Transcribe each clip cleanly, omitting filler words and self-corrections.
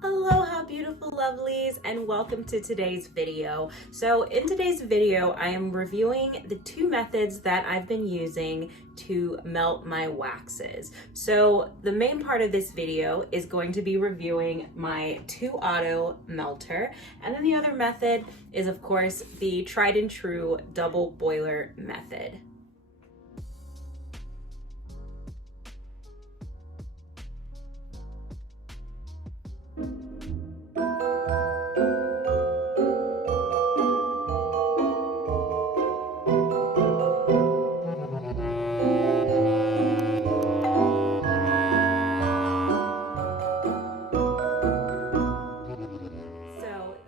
Aloha beautiful lovelies, and welcome to today's video. So in today's video I am reviewing the two methods that I've been using to melt my waxes. So the main part of this video is going to be reviewing my 2-auto melter, and then the other method is of course the tried and true double boiler method.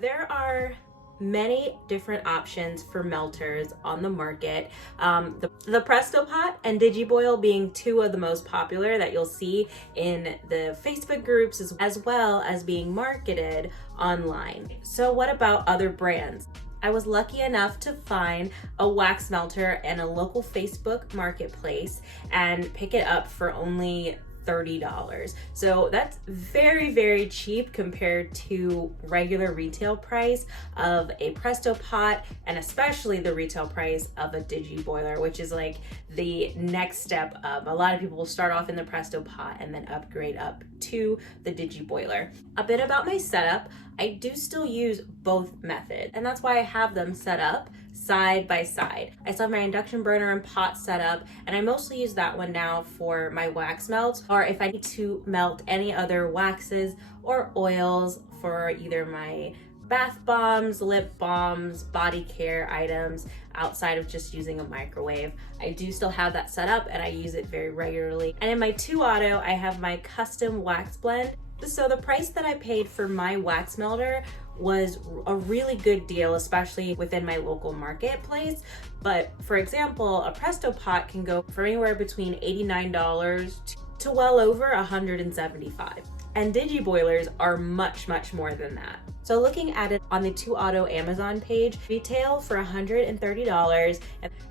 There are many different options for melters on the market. The Presto Pot and DigiBoil being two of the most popular that you'll see in the Facebook groups as well as being marketed online. So what about other brands? I was lucky enough to find a wax melter in a local Facebook marketplace and pick it up for only $30. So that's very, very cheap compared to regular retail price of a Presto Pot, and especially the retail price of a DigiBoiler, which is like the next step up. A lot of people will start off in the Presto Pot and then upgrade up to the DigiBoiler. A bit about my setup: I do still use both methods, and that's why I have them set up side by side. I still have my induction burner and pot set up, and I mostly use that one now for my wax melts, or if I need to melt any other waxes or oils for either my bath bombs, lip balms, body care items outside of just using a microwave. I do still have that set up and I use it very regularly. And in my 2-auto, I have my custom wax blend. So the price that I paid for my wax melter was a really good deal, especially within my local marketplace. But for example, a Presto Pot can go from anywhere between $89 to well over $175. And DigiBoilers are much, much more than that. So looking at it on the 2-auto Amazon page, retail for $130,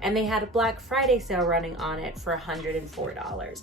and they had a Black Friday sale running on it for $104.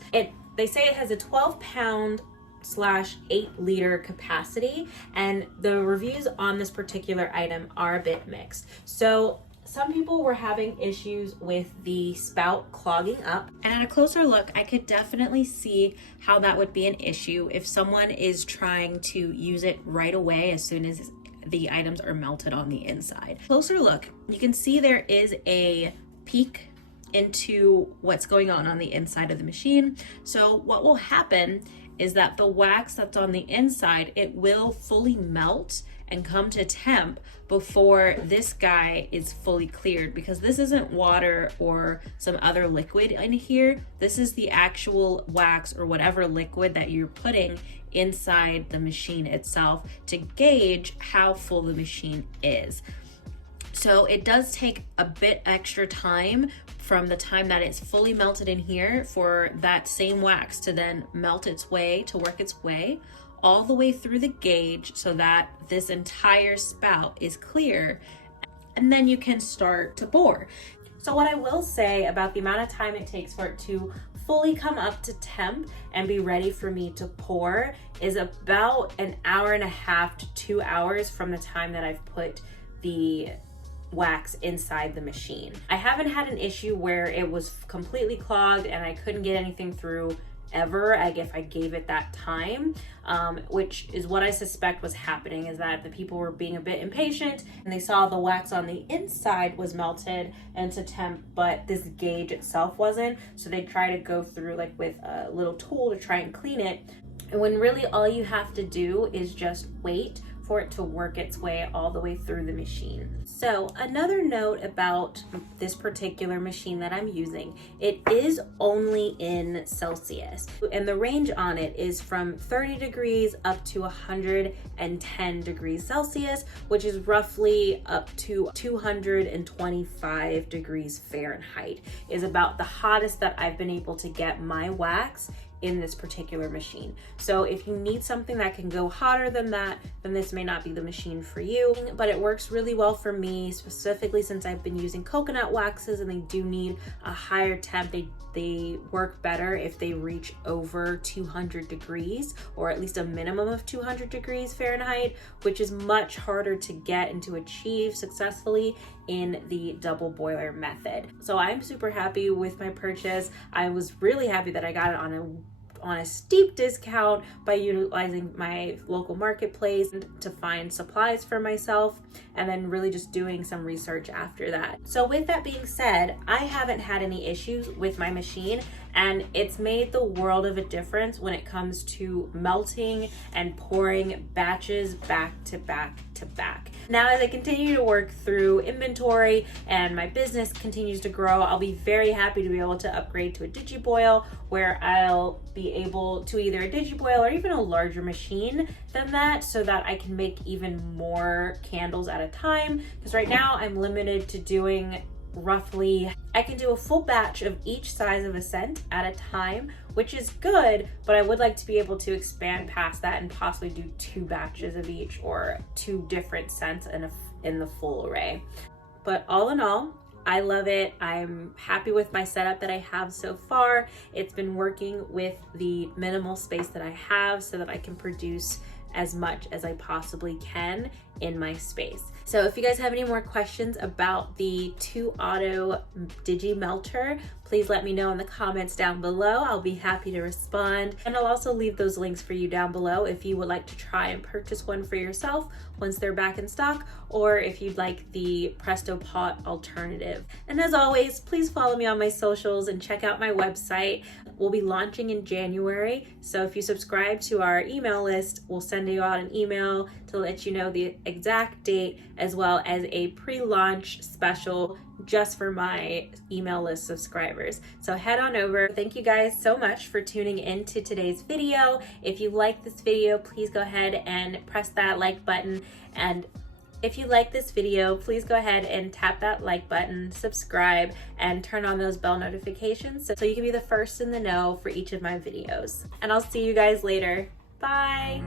They say it has a 12-pound / 8-liter capacity, and the reviews on this particular item are a bit mixed. So some people were having issues with the spout clogging up, and at a closer look I could definitely see how that would be an issue if someone is trying to use it right away as soon as the items are melted on the inside. Closer look, you can see there is a peek into what's going on the inside of the machine. So what will happen is that the wax that's on the inside, it will fully melt and come to temp before this guy is fully cleared, because this isn't water or some other liquid in here. This is the actual wax or whatever liquid that you're putting inside the machine itself to gauge how full the machine is. So it does take a bit extra time from the time that it's fully melted in here for that same wax to then melt its way, to work its way all the way through the gauge so that this entire spout is clear, and then you can start to bore. So what I will say about the amount of time it takes for it to fully come up to temp and be ready for me to pour is about an hour and a half to 2 hours from the time that I've put the wax inside the machine. I haven't had an issue where it was completely clogged and I couldn't get anything through ever if I gave it that time, which is what I suspect was happening, is that the people were being a bit impatient and they saw the wax on the inside was melted and to temp, but this gauge itself wasn't, so they try to go through with a little tool to try and clean it, and when really all you have to do is just wait for it to work its way all the way through the machine. So another note about this particular machine that I'm using, it is only in Celsius, and the range on it is from 30 degrees up to 110 degrees Celsius, which is roughly up to 225 degrees Fahrenheit, is about the hottest that I've been able to get my wax in this particular machine. So if you need something that can go hotter than that, then this may not be the machine for you, but it works really well for me, specifically since I've been using coconut waxes and they do need a higher temp. They work better if they reach over 200 degrees, or at least a minimum of 200 degrees Fahrenheit, which is much harder to get and to achieve successfully in the double boiler method. So I'm super happy with my purchase. I was really happy that I got it on a steep discount by utilizing my local marketplace to find supplies for myself, and then really just doing some research after that. So with that being said, I haven't had any issues with my machine, and it's made the world of a difference when it comes to melting and pouring batches back to back to back. Now, as I continue to work through inventory and my business continues to grow, I'll be very happy to be able to upgrade to a DigiBoil, where I'll be able to either a DigiBoil or even a larger machine than that, so that I can make even more candles at a time. Because right now I'm limited to doing roughly, I can do a full batch of each size of a scent at a time, which is good, but I would like to be able to expand past that and possibly do 2 batches of each, or 2 different scents in the full array. But all in all, I love it. I'm happy with my setup that I have so far. It's been working with the minimal space that I have so that I can produce as much as I possibly can in my space. So if you guys have any more questions about the 2Auto Digi Melter, please let me know in the comments down below. I'll be happy to respond. And I'll also leave those links for you down below if you would like to try and purchase one for yourself once they're back in stock, or if you'd like the Presto Pot alternative. And as always, please follow me on my socials and check out my website. We'll be launching in January, so if you subscribe to our email list, we'll send you out an email to let you know the exact date, as well as a pre-launch special just for my email list subscribers. So head on over. Thank you guys so much for tuning into today's video. If you like this video, please go ahead and press that like button. And if you like this video, please go ahead and tap that like button, subscribe, and turn on those bell notifications so you can be the first in the know for each of my videos. And I'll see you guys later. Bye.